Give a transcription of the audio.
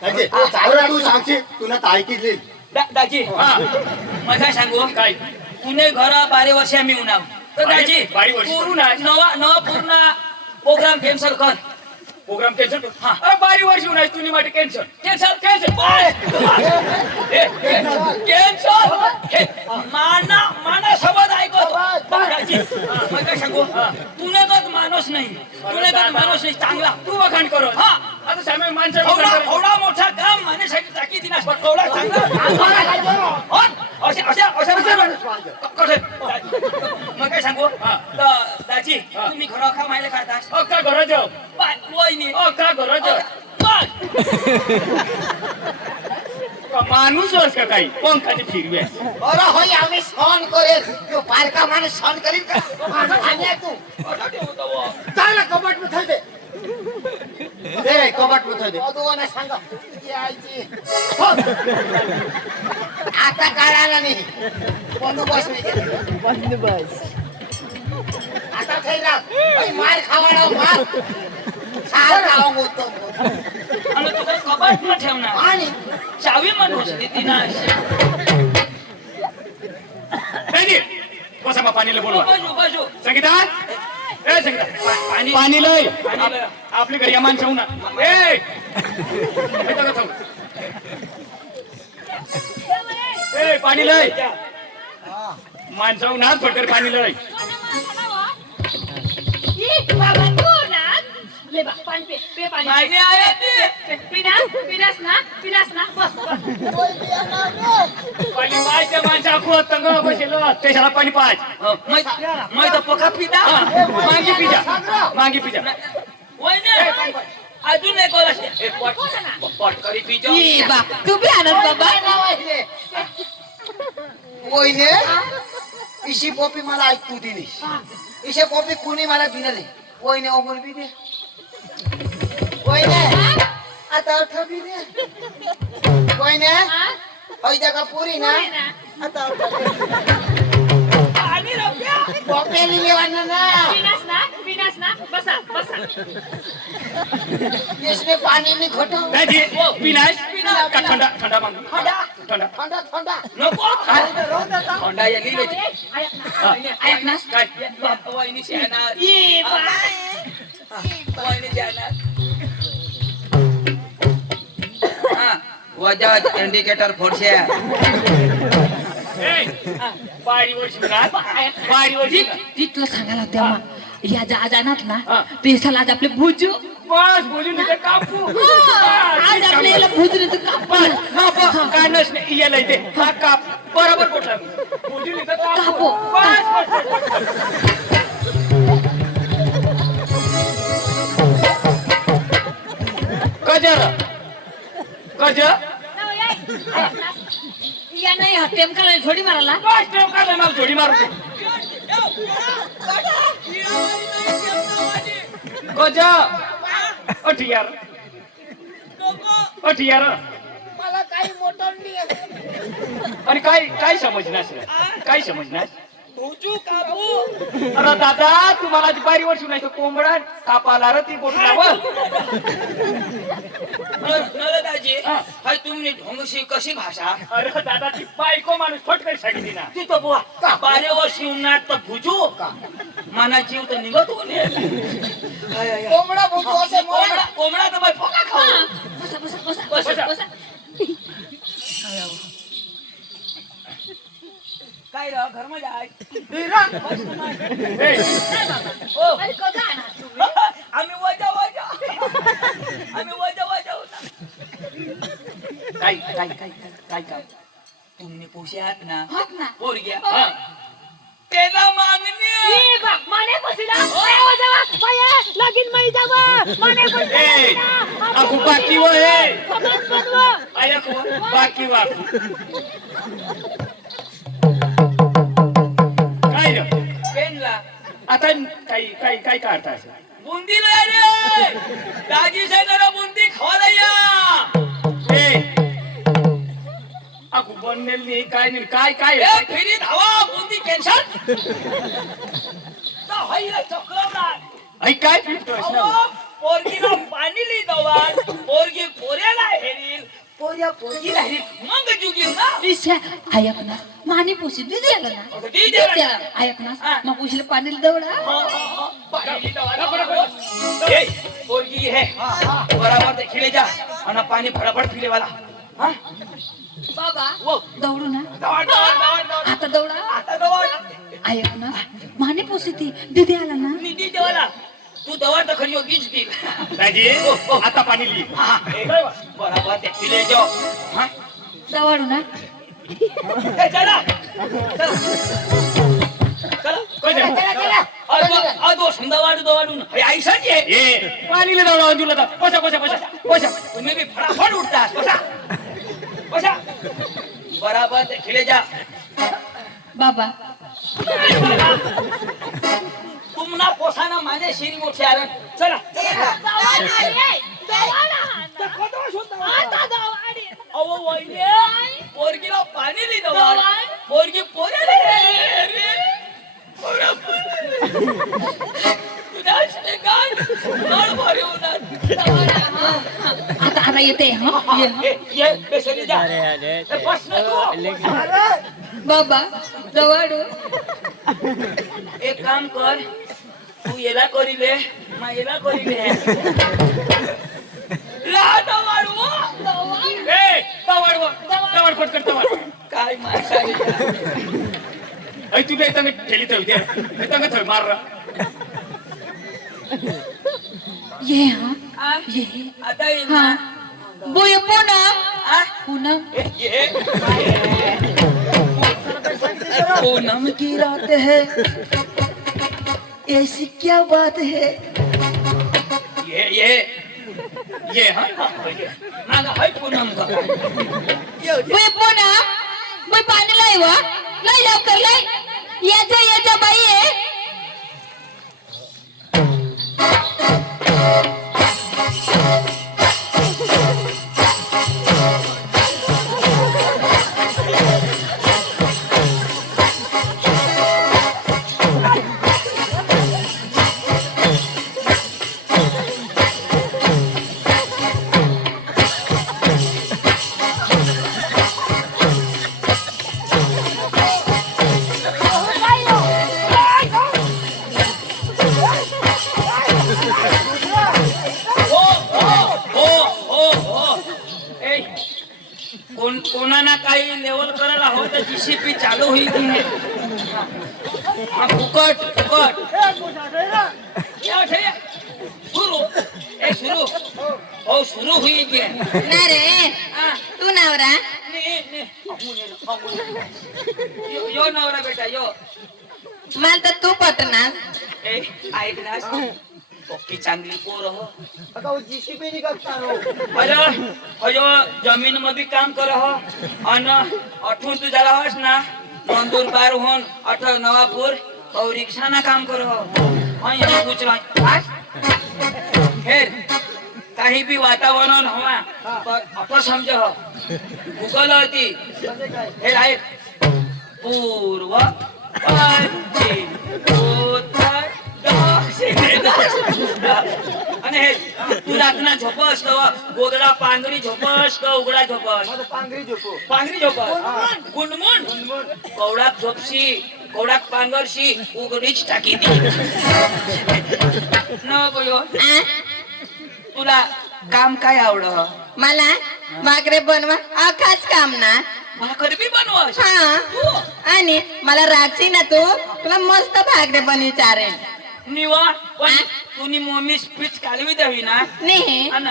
दाजी तू सांगशील तुला तर ऐकितली दाजी मला सांगू काय पुणे घर 12 वर्ष आम्ही उन्हाव तर दाजी 12 वर्ष नवा पूर्ण प्रोग्राम कॅन्सल कर प्रोग्राम कॅन्सल कर अरे 12 वर्ष नाही तुम्ही माझे कॅन्सल कॅन्सल माना सोबत ऐकतो दाजी मला सांगू पुणेगत माणूस नाही चांगला तू वखाण करो आता सामे माणसं एवढा मोठा काम माणसाची टाकी दिनास पण एवढा चांगला मग काय सांगू दाजी तुम्ही खरं खा माहिले काढतास का घरात वहिनी का घरात माणूस का काही पंखाची फिरवे अरे होय आम्ही सहन करेल तो बारका माणूस सहन करील का आणि तू चाल कपाट में थई दे दे कपाट में थई दे अदोना सांगा यायची आता काढायला नाही बंदोबस्त नाही आता थई राव मार खावाडा मार साल खाऊ होतो आणि तुझं कपाट न ठेवणार आणि चावी म्हणून तिना कसा मग पाणीला बोलवा बाजू संगीता ए संगीता पाणी लय आपली घरी माणसं होऊन ए ए पाणी लय माणसं होऊन फटकर पाणी लय पाणी आहे पिलास ना बस पाणी पाहायच्या माणसं खूप तंग बसेल त्याच्याला पाणी पाहाय मैं तो पका पिता मांगी पिजा वहिनी अजून एक पट करी पिजा तू भी आनंद बाबा वहिने इशी पोपी मला ऐकू दिली इशे पोपी कुणी मला दिली वहिने ओगल बी दे वहिने आता उठ बी दे वहिने होई जगा पुरी ना आता आणि रव्या पोपेली लेवाना ना पिलास ना बसा इसने पाणी नहीं घटो दादी पिनाश का ठंडा ठंडा मांग ठंडा ठंडा ठंडा नको थंडा या गेली ऐक ना काय वहिनी शेणार वहिनी शेणार वजन इंडिकेटर फोडशे बारी वर्ष बारी वर्ष तिथलं सांगायला तेव्हा या जानात ना ते साला आज आपले भुजू बस बोलून तिथे कापू आज आपल्याला भुजू कापू काय नसणे याला इथे हा काप बरोबर कोठला बोलून इथे कापू बस कजर या नाही हत्तेम का थोडी मारायला बस टेम काढला ना जोडी मारू कजा अठियार मला काही मोठं आणि काय समजणार काय समजणार भुजू कापू अरे दादा तुम्हाला बारी वर्ष नाही कोंबडा कापाला रे ती बोट लाव दाजी हाय तुम्ही ढोंगशी कशी भाषा अरे दादा ती बायको माणूस फटकाय सांगितली ना तू तो बुवा 12 वर्ष उन्हात तर भुजू माना जीव तर निघत होणे कोंबडा भुजू असे कोंबडा तर बाई फोका खाऊ बसा काय रे घर मध्ये आहे अरे कसा आम्ही वजा होता काय तुम्ही पोशी आहात ना पोरग्या त्याला मागणी माने बसिला लगीन मै जाव माने aku बाकी वो है आया को बाकी वाकू काय रे पेनला आता काय अर्थ आहे बुंदी नाही रे दाजी जरा बुंदी खावायला या aku बननेल नाही काय फिरी धावा बुंदी कॅन्सल तर हायला चक्रवला काय फिरतोय पोरगीला पाणी ली दवा पोरगी पोऱ्या पोरगी राहिली मग जीव देऊ ना इशा ऐक ना माने पोशी दिदी आलं ना आता ती दे ना. ऐक ना मग उशीला पाणी दवडा ए, पोरगी है बराबर ते खिले जा आणि पाणी फटाफट पिले वाला हा बाबा वो दौडू ना दवाड दवाड दवाड दवाड आता दौडा आता दवाड ऐक ना माने पोशी ती दिदी आला ना निधी देवाला तू दवाड तर खरी योगीच दी दाजी आता पाणी लिही बराबर ते खिले जाओ हा दवाडू ना ए, चला चला चला. अदो दवाडू दवाडू अरे ऐसाच आहे ए पाणी लिही दादा तुला तर बसा बसा बसा बसा तुम्ही भी फटाफट उठता बसा बसा बराबर ते खिले जा बाबा तुमना पोसाना माझे शिरी मोठे आरण चला अहो वैद्य पोरगीला पाणी लिहिलं पोरगी पोऱ्याला तुझ्या असले काय नळ भारी होणार आता आता येते हा ये हा. ये बेसली जा बस ना तू बाबा दवाडू एक काम कर तू याला करीले मा याला करीले ला दवाडू ए तवाड तवाड पटकन तवाड काय माणसा ऐ तुला इथं ठेली ठेवते इथं थोय मार ये हा ये आता ये हा बोय पूनम आ? पूनम ये पूनम की रात है ऐसी क्या बात है ये हा मागा है पूनम का बोय पूनम बोय पाणी लाई वा लाई लवकर लाई याच्या बाई आहे कोणाना काही लेवल करायला हवं तर जीसीपी चालू होईल की नाही हा फुकट फुकट सुरू सुरू हो सुरू होईल की ना रे तू नवरा यो नवरा बेटा यो मला तर तू पटना ए ऐक ना ओके चांगली पोर हो जीसीबी निघतो अरे अयो जमीन मध्ये काम कर हो अन अठून तू झाला होस ना नंदुरबार होऊन अठ नवापूर और रिक्षा ना काम कर हो हाँ ये पूछ रहा फिर काही भी वातावरण हवा पर अठ समझ हो गूगल होती फिर आए पूर्व पश्चिम उत्तर दक्षिण आणि हे तू रातना झोपस का गोदडा पांगरी झोपस का उघडा झोपस पांगरी झोपस गुणमुण कवडाक झोपशी कवडाक पांगरशी उघडीच टाकी ती न बोयो तुला काम काय आवड मला भाकरे बनवा अखाच काम ना भाकर बी बनवस हा आणि मला रागशी ना तू तुला मस्त भाकरे बनवी चारेल निवा पण तुनी मम्मी स्पीच कालवी द्यावी ना नाही अन